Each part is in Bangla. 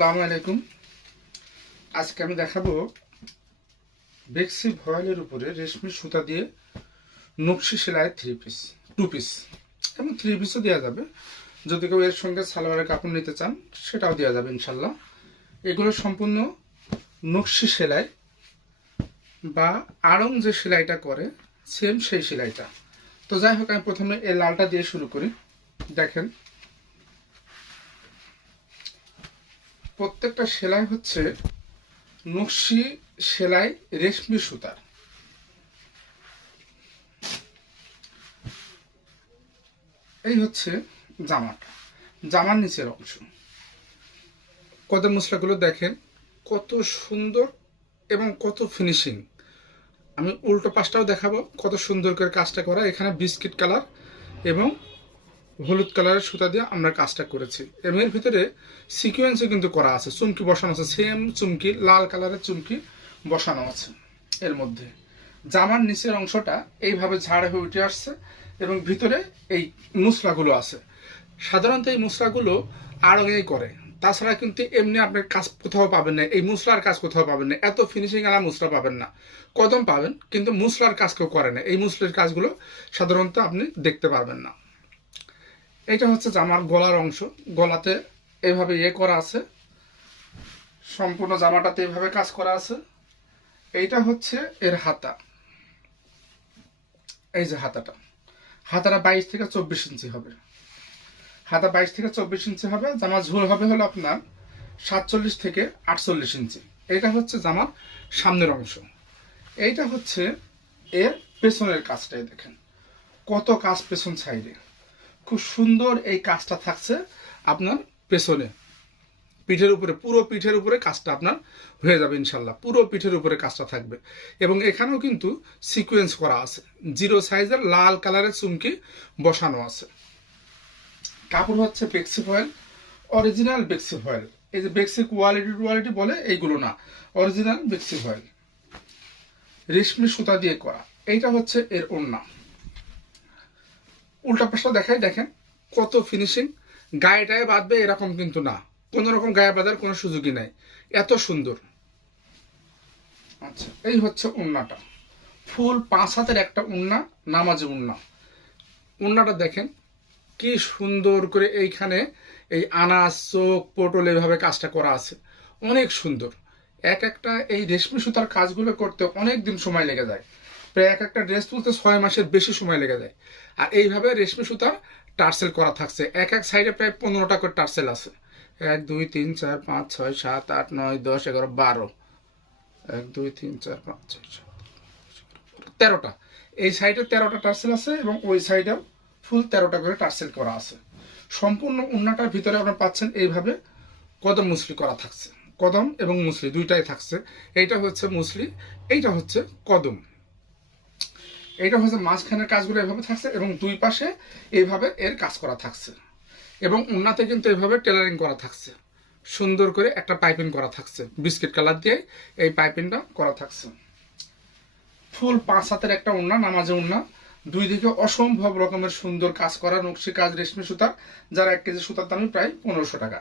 আসসালামু আলাইকুম। আজকে আমি দেখাবো বেক্সি ভয়েলের উপরে রেশমি সুতা দিয়ে নকশি সেলাই থ্রি পিস টু পিস এবং থ্রি পিসও দেওয়া যাবে। যদি কেউ এর সঙ্গে সালোয়ারের কাপড় নিতে চান, সেটাও দেওয়া যাবে ইনশাল্লাহ এগুলো সম্পূর্ণ নকশি সেলাই বা আড়ং যে সেলাইটা করে সেম সেই সেলাইটা। তো যাই হোক, আমি প্রথমে এই লালটা দিয়ে শুরু করি। দেখেন প্রত্যেকটা সেলাই হচ্ছে নকশি সেলাই রেশমি সুতার। এই হচ্ছে জামাটা। জামার নিচের অংশ। কত মশলাগুলো দেখেন, কত সুন্দর এবং কত ফিনিশিং আমি উল্টো পাশটাও দেখাবো, কত সুন্দর করে কাজটা করা। এখানে বিস্কিট কালার এবং হলুদ কালারের সুতা দিয়ে আমরা কাজটা করেছি। এবং এর ভিতরে সিকোয়েন্সও কিন্তু করা আছে। চুমকি বসানো আছে। সেম চুমকি, লাল কালারের চুমকি বসানো আছে এর মধ্যে। জামার নিচের অংশটা এইভাবে ঝাড়ে হয়ে উঠে আসছে এবং ভিতরে এই মুসরাগুলো আছে। সাধারণত এই মুসরাগুলো আড়ঙেই করে। তাছাড়া কিন্তু এমনি আপনার কাজ কোথাও পাবেন না। এই মুসলার কাজ কোথাও পাবেন না। এত ফিনিশিং আলা মুসলা পাবেন না। কদম পাবেন, কিন্তু মুসলার কাজ কেউ করে না। এই মুসলের কাজগুলো সাধারণত আপনি দেখতে পারবেন না। এটা হচ্ছে জামার গলার অংশ। গলাতে এভাবে ইয়ে করা আছে। সম্পূর্ণ জামাটাতে এভাবে কাজ করা আছে। এইটা হচ্ছে এর হাতা। এই যে হাতাটা। হাতাটা বাইশ থেকে চব্বিশ ইঞ্চি হবে। হাতা বাইশ থেকে চব্বিশ ইঞ্চি হবে। জামা ঝুল হবে হলো আপনার সাতচল্লিশ থেকে আটচল্লিশ ইঞ্চি। এটা হচ্ছে জামার সামনের অংশ। এইটা হচ্ছে এর পেছনের কাজটাই দেখেন। কত কাজ পেছন সাইডে। খুব সুন্দর এই কাজটা থাকছে আপনার পেছনে। পিঠের উপরে, পুরো পিঠের উপরে কাজটা আপনার হয়ে যাবে ইনশাল্লাহ পুরো পিঠের উপরে কাজটা থাকবে। এবং এখানেও কিন্তু সিকোয়েন্স করা আছে। জিরো সাইজের লাল কালারের চুমকি বসানো আছে। কাপড় হচ্ছে বেক্সি ফয়েল অরিজিনাল বেক্সি ফয়েল। এই যে বেক্সি কোয়ালিটি কোয়ালিটি বলে এইগুলো না অরিজিনাল বেক্সি ফয়েল। রেশমি সুতা দিয়ে করা। এইটা হচ্ছে এর ওড়না। উল্টা পাশটা দেখাই দেখেন কত ফিনিশিং গায়েটায় বাঁধবে এরকম কিন্তু না। কোনো রকম গায়ে বাঁধার কোনো সুযোগই নাই। এত সুন্দর। আচ্ছা এই হচ্ছে উন্নাটা। ফুল পাঁচ হাতের একটা উন্না, নামাজে উন্না। উন্নাটা দেখেন কি সুন্দর করে এইখানে এই আনাজ, চোখ, পটল এভাবে কাজটা করা আছে। অনেক সুন্দর। এক একটা এই রেশমি সুতার কাজগুলো করতে অনেক দিন সময় লেগে যায়। প্রায় এক একটা ড্রেস তুলতে ছয় মাসের বেশি সময় লেগে যায়। আর এইভাবে রেশমি সুতার টার্সেল করা থাকছে। এক এক সাইডে প্রায় পনেরোটা করে টার্সেল আছে। এক, দুই, তিন, চার, পাঁচ, ছয়, সাত, আট, নয়, দশ, এগারো, বারো। এক, দুই, তিন, চার, পাঁচ, ছয়, সাত তেরোটা। এই সাইডে তেরোটা টার্সেল আছে এবং ওই সাইডেও ফুল তেরোটা করে টার্সেল করা আছে। সম্পূর্ণ উন্নাটার ভিতরে আপনারা পাচ্ছেন এইভাবে কদম মুসলি করা থাকছে। কদম এবং মুসলি দুইটাই থাকছে। এইটা হচ্ছে মুসলি, এইটা হচ্ছে কদম। এইটা হচ্ছে মাঝখানের কাজগুলো এভাবে থাকছে এবং দুই পাশে এইভাবে এর কাজ করা থাকছে। এবং উন্নাতে কিন্তু এভাবে টেলারিং করা থাকছে। সুন্দর করে একটা পাইপিং করা থাকছে। বিস্কিট কালার দিয়ে এই পাইপিংটা করা থাকছে। ফুল পাঁচ হাতের একটা উন্না নামাজে উন্না। দুই দিকে অসম্ভব রকমের সুন্দর কাজ করা নকশি কাজ, রেশমি সুতার, যার এক কেজি সুতার দামই প্রায় পনেরোশো টাকা।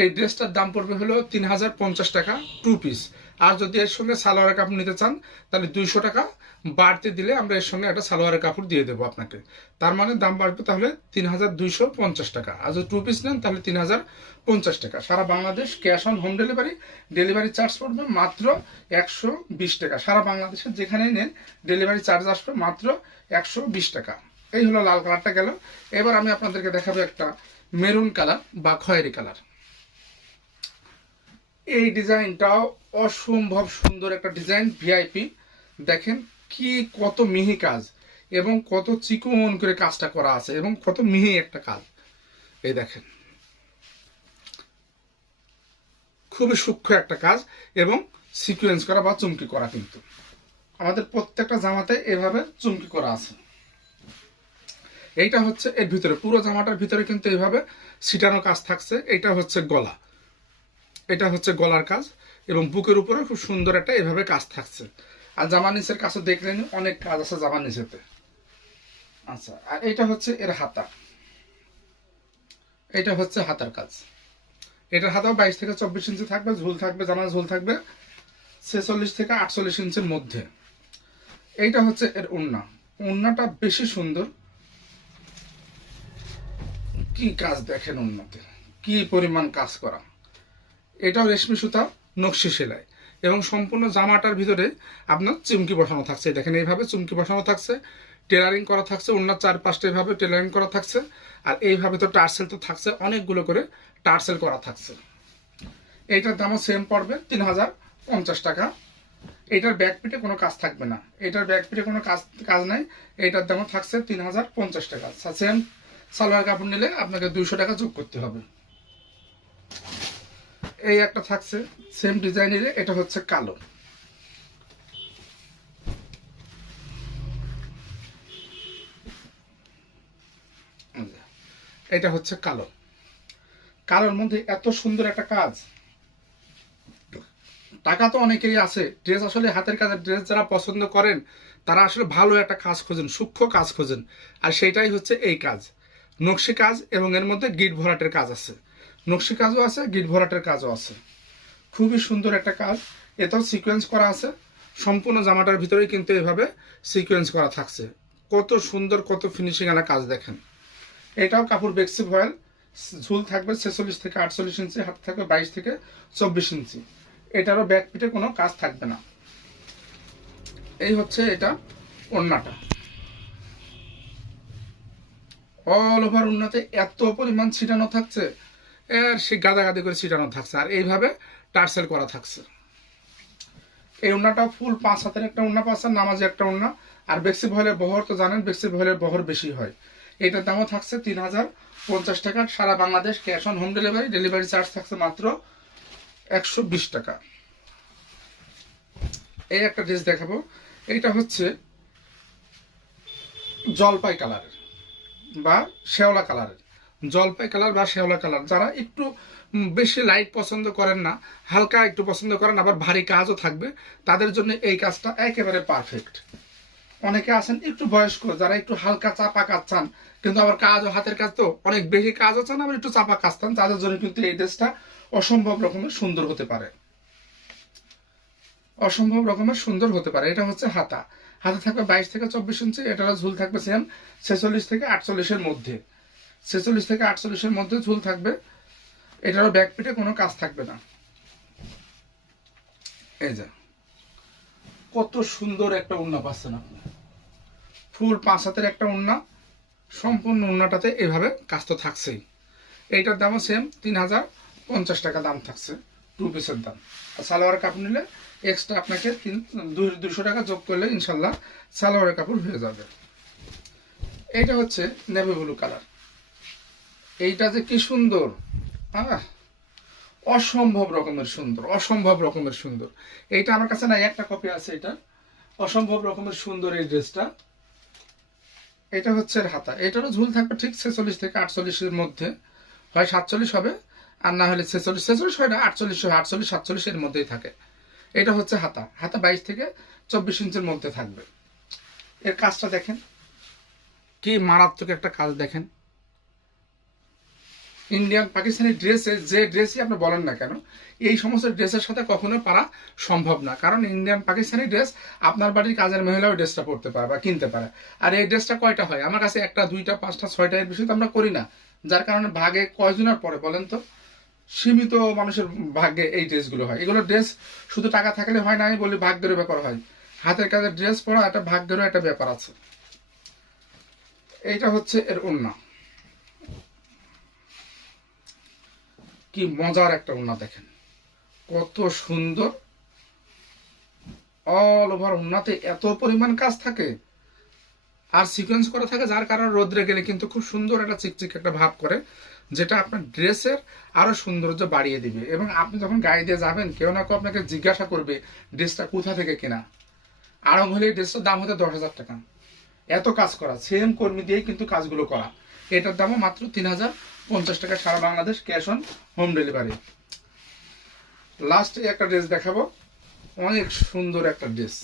এই ড্রেসটার দাম পড়বে হলো তিন হাজার পঞ্চাশ টাকা টু পিস আর যদি এর সঙ্গে সালোয়ারের কাপড় নিতে চান, তাহলে দুইশো টাকা বাড়তে দিলে আমরা এর সঙ্গে একটা সালোয়ারের কাপড় দিয়ে দেবো আপনাকে। তার মানে দাম বাড়বে তাহলে তিন হাজার দুইশো পঞ্চাশ টাকা। আর যদি টু পিস নেন, তাহলে তিন হাজার পঞ্চাশ টাকা। সারা Bangladesh cash on home delivery delivery charge পড়বে মাত্র একশো বিশ টাকা। সারা বাংলাদেশের যেখানেই নেন ডেলিভারি চার্জ আসবে মাত্র একশো বিশ টাকা। এই হলো লাল কালারটা গেল। এবার আমি আপনাদেরকে দেখাবো একটা মেরুন কালার বা খয়েরি কালার। এই ডিজাইনটাও অসম্ভব সুন্দর একটা ডিজাইন ভিআইপি দেখেন কি কত মিহি কাজ এবং কত চিকন করে কাজটা করা আছে এবং কত মিহি একটা কাজ। এই দেখেন। খুবই সূক্ষ্ম একটা কাজ এবং সিকুয়েন্স করা বা চুমকি করা কিন্তু। আমাদের প্রত্যেকটা জামাতে এভাবে চুমকি করা আছে। এইটা হচ্ছে এর ভিতরে, পুরো জামাটার ভিতরে কিন্তু এইভাবে সিটানো কাজ থাকছে। এটা হচ্ছে গলা। এটা হচ্ছে গলার কাজ এবং বুকের উপরে খুব সুন্দর একটা এভাবে কাজ থাকছে। আর জামা নিচের কাছে দেখলেন, অনেক কাজ আছে জামা নিচেতে। আচ্ছা আর এটা হচ্ছে এর হাতা। এটা হচ্ছে হাতার কাজ। এটার হাতেও বাইশ থেকে চব্বিশ ইঞ্চি থাকবে, ঝুল থাকবে জামা ঝুল থাকবে, ছেচল্লিশ থেকে আটচল্লিশ ইঞ্চির মধ্যে। এইটা হচ্ছে এর উন্না উন্নাটা বেশি সুন্দর। কি কাজ দেখেন উন্নতে কি পরিমাণ কাজ করা? এটাও রেশমি সুতা, নকশি সেলাই। এবং সম্পূর্ণ জামাটার ভিতরে আপনার চুমকি বসানো থাকছে। দেখেন এইভাবে চুমকি বসানো থাকছে টেলারিং করা থাকছে অন্যার চার পাঁচটা এইভাবে টেলারিং করা থাকছে, আর এইভাবে তো টার্সেল তো থাকছে, অনেকগুলো করে টার্সেল করা থাকছে। এইটার দামও সেম পড়বে তিন হাজার পঞ্চাশ টাকা। এটার ব্যাকপিটে কোনো কাজ থাকবে না। এটার ব্যাকপিটে কোনো কাজ কাজ নাই। এটার দামও থাকছে তিন হাজার পঞ্চাশ টাকা। সেম সালোয়ার কাপড় নিলে আপনাকে দুইশো টাকা যোগ করতে হবে। এই একটা থাকছে সেম ডিজাইনের এটা হচ্ছে কালো। এটা হচ্ছে কালো। কালোর মধ্যে এত সুন্দর একটা কাজ। টাকা তো অনেকেই আছে। ড্রেস আসলে হাতের কাজের ড্রেস যারা পছন্দ করেন, তারা আসলে ভালো একটা কাজ খোঁজেন, সূক্ষ্ম কাজ খোঁজেন। আর সেটাই হচ্ছে এই কাজ। নকশি কাজ এবং এর মধ্যে গিট ভরাটের কাজ আছে। নকশি কাজও আছে, গিট ভরাটের কাজও আছে। খুবই সুন্দর একটা কাজ। এটাও সিকোয়েন্স করা আছে। সম্পূর্ণ জামাটার ভিতরেই কিন্তু এভাবে সিকোয়েন্স করা থাকছে। কত সুন্দর, কত ফিনিশিং আলা কাজ দেখেন। এটাও কাপড় বেক্সি ভয়েল ঝুল থাকবে ছেচল্লিশ থেকে আটচল্লিশ ইঞ্চি, হাত থাকবে বাইশ থেকে চব্বিশ ইঞ্চি। এটারও ব্যাক পিঠে কোনো কাজ থাকবে না। এই হচ্ছে এটা ওড়নাটা। অল ওভার উন্নতে এত পরিমাণ ছিটানো থাকছে। এর সে গাদা গাদাগাদি করে ছিটানো থাকছে, আর এইভাবে টার্সেল করা থাকছে। এই উন্নাটা ফুল পাঁচ হাতের একটা উন্না পাচ্ছেন নামাজে একটা উন্না। আর বেক্সি ভয়েলের বহর তো জানেন, বেক্সি ভয়েলের বহর বেশি হয়। এটার দামও থাকছে তিন হাজার পঞ্চাশ টাকা, সারা Bangladesh cash on home delivery delivery charge থাকছে মাত্র একশো বিশ টাকা। এই একটা ড্রেস দেখাবো। এইটা হচ্ছে জলপাই কালারের বা শেওলা কালারের। জলপাই কালার বা শেওলা কালার। যারা একটু বেশি লাইট পছন্দ করেন না, হালকা একটু পছন্দ করেন, আবার ভারী কাজও থাকবে, তাদের জন্য এই কাজটা একেবারে পারফেক্ট অনেকে আছেন একটু বয়স্ক, যারা একটু হালকা চাপা কাজ চান, কিন্তু আবার কাজও হাতের কাজ তো, অনেক বেশি কাজও চান, আবার একটু চাপা কাজ চান, তাদের জন্য কিন্তু এই ড্রেসটা অসম্ভব রকমের সুন্দর হতে পারে। অসম্ভব রকমের সুন্দর হতে পারে। এটা হচ্ছে হাতা। হাতা থাকবে বাইশ থেকে চব্বিশ ইঞ্চি এটা ঝুল থাকবে সেম ছেচল্লিশ থেকে আটচল্লিশের মধ্যে। ছেচল্লিশ থেকে আটচল্লিশের মধ্যে ঝুল থাকবে। এটারও ব্যাক পিঠে কোনো কাজ থাকবে না। এই যে। কত সুন্দর একটা উন্না পাচ্ছেন আপনি। ফুল পাঁচ হাতের একটা উন্না। সম্পূর্ণ উন্নাটাতে এভাবে কাজ তো থাকছেই। এইটার দামও সেম তিন হাজার পঞ্চাশ টাকা দাম থাকছে টু পিসের দাম। আর সালোয়ার কাপড় নিলে এক্সট্রা আপনাকে তিন দুশো টাকা যোগ করলে ইনশাল্লাহ সালোয়ারের কাপড় হয়ে যাবে। এইটা হচ্ছে নেভি ব্লু কালার এইটা যে কি সুন্দর হ্যাঁ? অসম্ভব রকমের সুন্দর, অসম্ভব রকমের সুন্দর। এইটা আমার কাছে নাই, একটা কপি আছে এটা। অসম্ভব রকমের সুন্দর এই ড্রেসটা। এটা হচ্ছে হাতা। এটারও ঝুল থাকবে ঠিক ছেচল্লিশ থেকে আটচল্লিশের মধ্যে। হয় সাতচল্লিশ হবে, আর না হলে ছেচল্লিশ। ছেচল্লিশ হয় না, আটচল্লিশ হয়, আটচল্লিশ সাতচল্লিশ এর মধ্যেই থাকে। এটা হচ্ছে হাতা। হাতা বাইশ থেকে চব্বিশ ইঞ্চের মধ্যে থাকবে। এর কাজটা দেখেন। কি মারাত্মক একটা কাজ দেখেন। ইন্ডিয়ান পাকিস্তানি ড্রেসে যে ড্রেসই আপনি বলেন না কেন, এই সমস্ত ড্রেসের সাথে কখনো পারা সম্ভব না। কারণ ইন্ডিয়ান পাকিস্তানি ড্রেস আপনার বাড়ির কাজের মহিলাও ড্রেসটা পরতে পারে বা কিনতে পারে। আর এই ড্রেসটা কয়টা হয়? আমার কাছে একটা, দুইটা, পাঁচটা, ছয়টা এর বেশি তো আমরা করি না। যার কারণে ভাগে কয়জনের পরে বলেন তো? সীমিত মানুষের ভাগ্যে এই ড্রেসগুলো হয়। এগুলো ড্রেস শুধু টাকা থাকলে হয় না, আমি বলি ভাগ্যের ব্যাপার হয়। হাতের কাজের ড্রেস পরা একটা ভাগ্যেরও একটা ব্যাপার আছে। এইটা হচ্ছে এর অন্য কি মজার একটা উন্না দেখেন। কত সুন্দর। অল ওভার উন্নাতে এত পরিমাণ কাজ থাকে। আর সিকোয়েন্স করা থাকে যার কারণে রোদ্রে গেলে কিন্তু খুব সুন্দর একটা চিকচিক একটা ভাব করে, যেটা আপনার ড্রেসের আরও সৌন্দর্য বাড়িয়ে দিবে। এবং আপনি যখন গাড়ি দিয়ে যাবেন, কেউ না কেউ আপনাকে জিজ্ঞাসা করবে, ড্রেসটা কোথা থেকে কেনা? আরং হলে ড্রেসটার দাম হতে দশ হাজার টাকা। এত কাজ করা। সেম কর্মী দিয়েই কিন্তু কাজগুলো করা। এটার দামও মাত্র তিন হাজার পঞ্চাশ টাকা সারা Bangladesh cash on home delivery. লাস্টে একটা ড্রেস দেখাবো। অনেক সুন্দর একটা ড্রেস।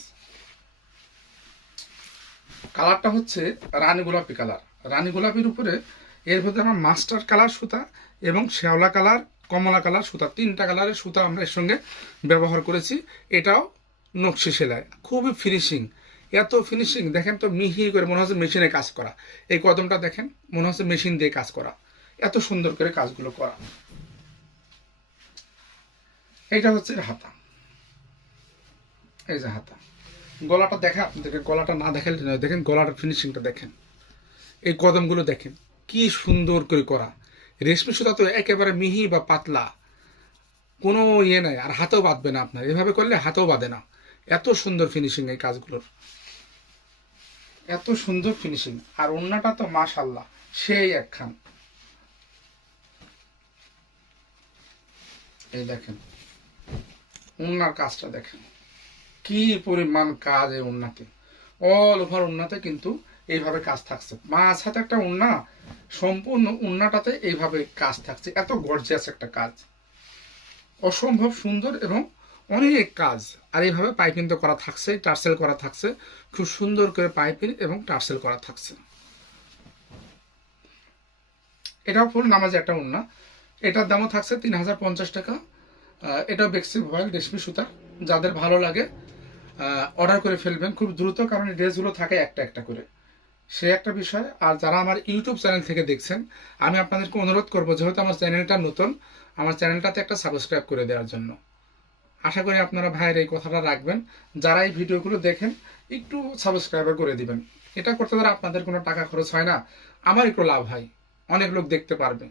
কালারটা হচ্ছে রানী গোলাপি কালার। রানী গোলাপির উপরে এর ভেতরে আমার মাস্টার কালার সুতা এবং শ্যাওলা কালার, কমলা কালার সুতা, তিনটা কালারের সুতা আমরা এর সঙ্গে ব্যবহার করেছি। এটাও নকশি সেলাই, খুবই ফিনিশিং এত ফিনিশিং দেখেন তো মিহি করে মনে হচ্ছে মেশিনে কাজ করা। এই কদমটা দেখেন, মনে হচ্ছে মেশিন দিয়ে কাজ করা। এত সুন্দর করে কাজগুলো করা। এটা হচ্ছে হাতা। এই যে হাতা। গলাটা দেখা আপনাদেরকে, গলাটা না দেখালে দেখেন গলাটার ফিনিশিংটা দেখেন। এই কদমগুলো দেখেন, কি সুন্দর করে করা। রেশমি সুতা তো একেবারে মিহি বা পাতলা। কোনো ইয়ে নাই, আর হাতেও বাঁধবে না আপনার। এভাবে করলে হাতেও বাঁধে না। এত সুন্দর ফিনিশিং এই কাজগুলোর। এত সুন্দর ফিনিশিং আর অন্যটা তো মাশাল্লাহ সেই একখান। এই দেখেন। উন্নার কাজটা দেখেন। কি পরিমাণ কাজ এই উন্নাতে। অল ওভার উন্নাতে কিন্তু এইভাবে কাজ থাকছে। মাছ হাতে একটা উন্না, সম্পূর্ণ উন্নাটাতে এইভাবে কাজ থাকছে। এত গর্জিয়াস একটা কাজ। অসম্ভব সুন্দর এবং অনেক কাজ। আর এইভাবে পাইপিং তো করা থাকছে, টার্সেল করা থাকছে। খুব সুন্দর করে পাইপিং এবং টার্সেল করা থাকছে। এটাও ফুল নামাজে একটা উন্না। এটার দামও থাকছে তিন হাজার পঞ্চাশ টাকা। এটাও বেক্সি ভয়েল, রেশমি সুতা। যাদের ভালো লাগে অর্ডার করে ফেলবেন। খুব দ্রুত, কারণ ড্রেসগুলো থাকে একটা একটা করে। সে একটা বিষয়। আর যারা আমার ইউটিউব চ্যানেল থেকে দেখছেন, আমি আপনাদেরকে অনুরোধ করব, যেহেতু আমার চ্যানেলটা নতুন, আমার চ্যানেলটাতে একটা সাবস্ক্রাইব করে দেওয়ার জন্য। আশা করি আপনারা ভাইয়ের এই কথাটা রাখবেন। যারা এই ভিডিওগুলো দেখেন, একটু সাবস্ক্রাইবার করে দিবেন। এটা করতে দ্বারা আপনাদের কোনো টাকা খরচ হয় না। আমার একটু লাভ হয়। অনেক লোক দেখতে পারবে।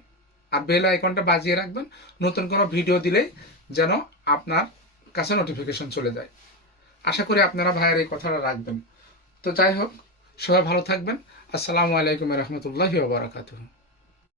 আর বেল আইকনটা বাজিয়ে রাখবেন। নতুন কোনো ভিডিও দিলেই যেন আপনার কাছে নোটিফিকেশন চলে যায়। আশা করি আপনারা ভাইয়ের এই কথাটা রাখবেন। তো যাই হোক, সবাই ভালো থাকবেন। আসসালামু আলাইকুম রহমতুল্লাহ ওবরাকাতুহ